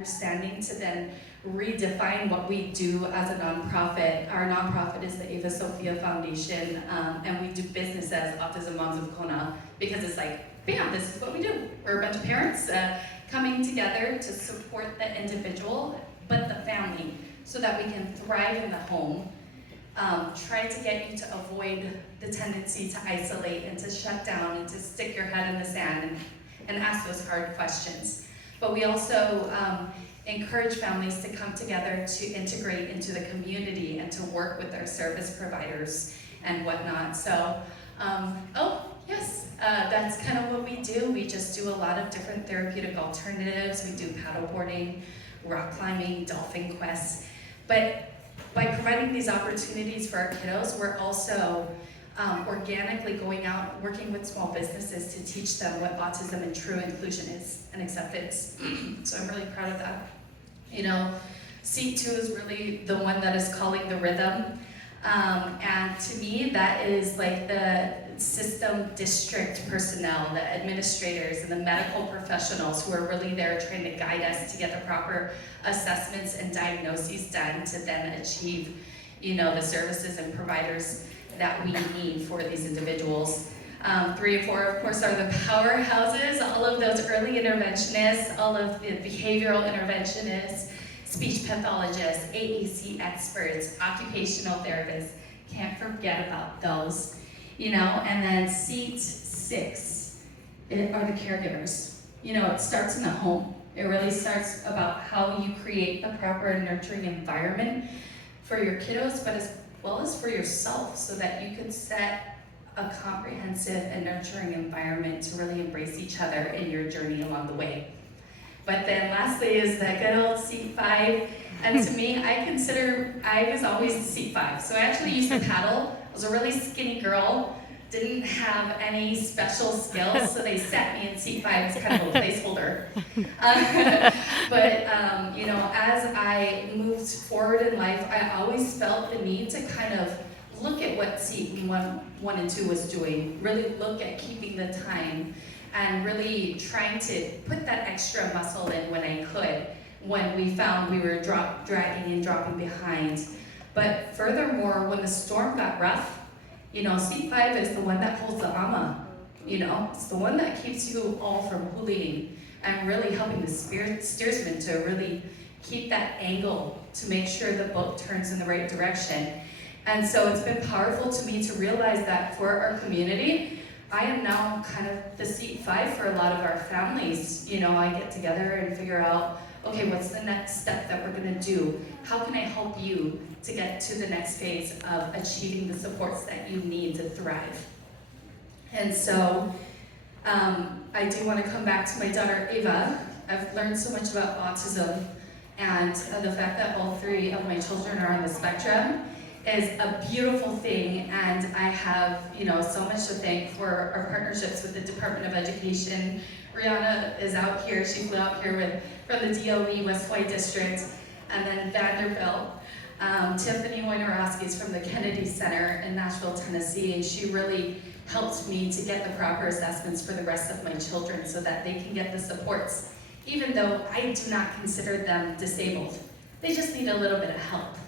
understanding to then redefine what we do as a nonprofit. Our nonprofit is the Ava Sophia Foundation, and we do business as Autism Moms of Kona because it's like, bam, this is what we do. We're a bunch of parents coming together to support the individual, but the family, so that we can thrive in the home. Try to get you to avoid the tendency to isolate and to shut down and to stick your head in the sand and ask those hard questions. But we also encourage families to come together to integrate into the community and to work with our service providers and whatnot. So, that's kind of what we do. We just do a lot of different therapeutic alternatives. We do paddleboarding, rock climbing, dolphin quests. But by providing these opportunities for our kiddos, we're also organically going out, working with small businesses to teach them what autism and true inclusion is and acceptance. So I'm really proud of that. You know, Seat 2 is really the one that is calling the rhythm. And to me, that is like the system district personnel, the administrators and the medical professionals who are really there trying to guide us to get the proper assessments and diagnoses done to then achieve, you know, the services and providers that we need for these individuals. 3 and 4, of course, are the powerhouses, all of those early interventionists, all of the behavioral interventionists, speech pathologists, AAC experts, occupational therapists. Can't forget about those, you know. And then Seat 6 are the caregivers. You know, it starts in the home. It really starts about how you create a proper nurturing environment for your kiddos, but as well as for yourself, so that you can set a comprehensive and nurturing environment to really embrace each other in your journey along the way. But then lastly is the good old Seat 5. And to me, I was always Seat 5. So I actually used to paddle. I was a really skinny girl, didn't have any special skills, so they set me in Seat 5 as kind of a placeholder. But you know, as I moved forward in life, I always felt the need to kind of look at what Seat 1 and 2 was doing, really look at keeping the time, and really trying to put that extra muscle in when I could, when we found we were dragging and dropping behind. But furthermore, when the storm got rough, you know, Seat 5 is the one that holds the ama. You know, it's the one that keeps you all from huliing and really helping the steersman to really keep that angle to make sure the boat turns in the right direction. And so it's been powerful to me to realize that for our community, I am now kind of the Seat 5 for a lot of our families. You know, I get together and figure out, okay, what's the next step that we're gonna do? How can I help you to get to the next phase of achieving the supports that you need to thrive? And so, I do wanna come back to my daughter, Ava. I've learned so much about autism, and the fact that all 3 of my children are on the spectrum is a beautiful thing, and I have, you know, so much to thank for our partnerships with the Department of Education. Rihanna is out here, she flew out here from the DOE West Hawaii District, and then Vanderbilt. Tiffany Wojnarowski is from the Kennedy Center in Nashville, Tennessee, and she really helped me to get the proper assessments for the rest of my children so that they can get the supports, even though I do not consider them disabled. They just need a little bit of help,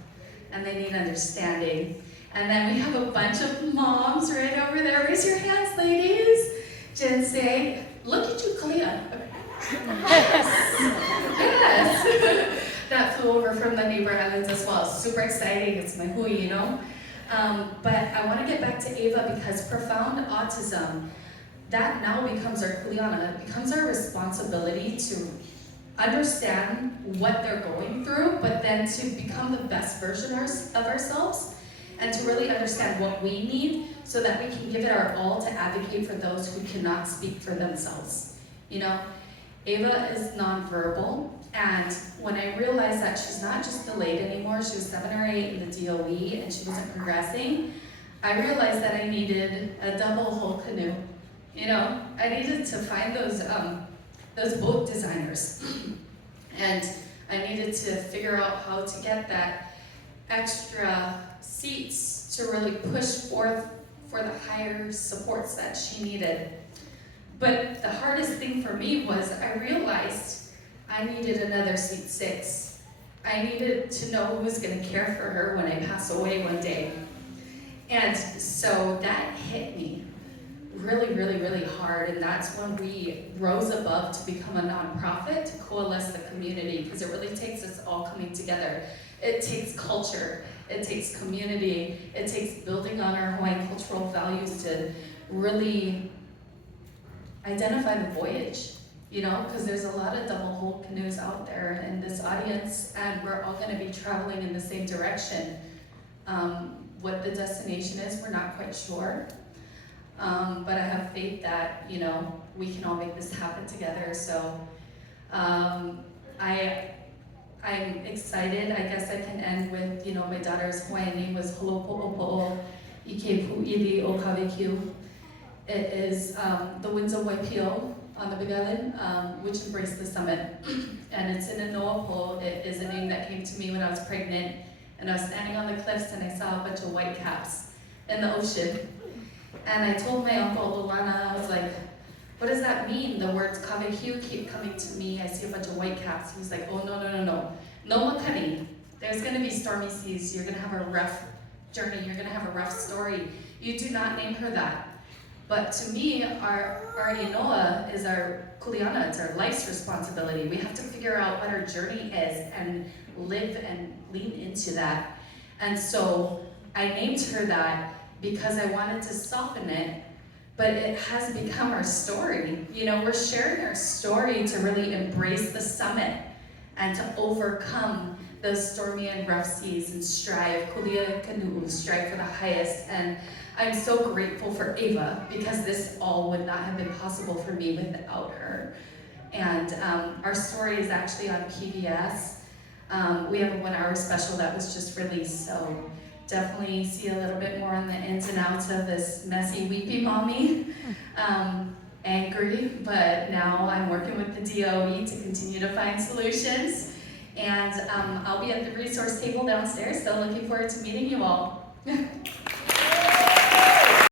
and they need understanding. And then we have a bunch of moms right over there. Raise your hands, ladies. Jen say, look at you, Kalia. Yes. Yes. That flew over from the neighbor islands as well. Super exciting. It's my hui, you know. But I want to get back to Ava because profound autism, that now becomes our kuleana. It becomes our responsibility to understand what they're going through, but then to become the best version of ourselves and to really understand what we need so that we can give it our all to advocate for those who cannot speak for themselves. You know, Ava is nonverbal, and when I realized that she's not just delayed anymore, she was 7 or 8 in the DOE and she wasn't progressing, I realized that I needed a double hull canoe. You know, I needed to find those boat designers. And I needed to figure out how to get that extra seats to really push forth for the higher supports that she needed. But the hardest thing for me was I realized I needed another seat 6. I needed to know who was going to care for her when I pass away one day. And so that hit me really, really, really hard, and that's when we rose above to become a nonprofit to coalesce the community, because it really takes us all coming together. It takes culture, it takes community, it takes building on our Hawaiian cultural values to really identify the voyage, because there's a lot of double hull canoes out there in this audience, and we're all going to be traveling in the same direction. What the destination is, we're not quite sure. But I have faith that, we can all make this happen together. So I'm excited. I guess I can end with, my daughter's Hawaiian name was Holopo'opo'o Ike Pu'ili o Kawekyu. It is the winds of Waipio on the Big Island, which embrace the summit. And it's in a Noapo. It is a name that came to me when I was pregnant. And I was standing on the cliffs and I saw a bunch of white caps in the ocean. And I told my uncle, Luana, I was like, what does that mean? The words kawekyu keep coming to me. I see a bunch of white caps. He's like, oh, no. No makani. There's going to be stormy seas. You're going to have a rough journey. You're going to have a rough story. You do not name her that. But to me, our inoa is our kuleana. It's our life's responsibility. We have to figure out what our journey is and live and lean into that. And so I named her that because I wanted to soften it, but it has become our story. We're sharing our story to really embrace the summit and to overcome those stormy and rough seas and strive, kulia canoe, strive for the highest. And I'm so grateful for Ava, because this all would not have been possible for me without her. And our story is actually on PBS. We have a 1-hour special that was just released, so definitely see a little bit more on the ins and outs of this messy, weepy mommy. Angry, but now I'm working with the DOE to continue to find solutions. And I'll be at the resource table downstairs, so looking forward to meeting you all.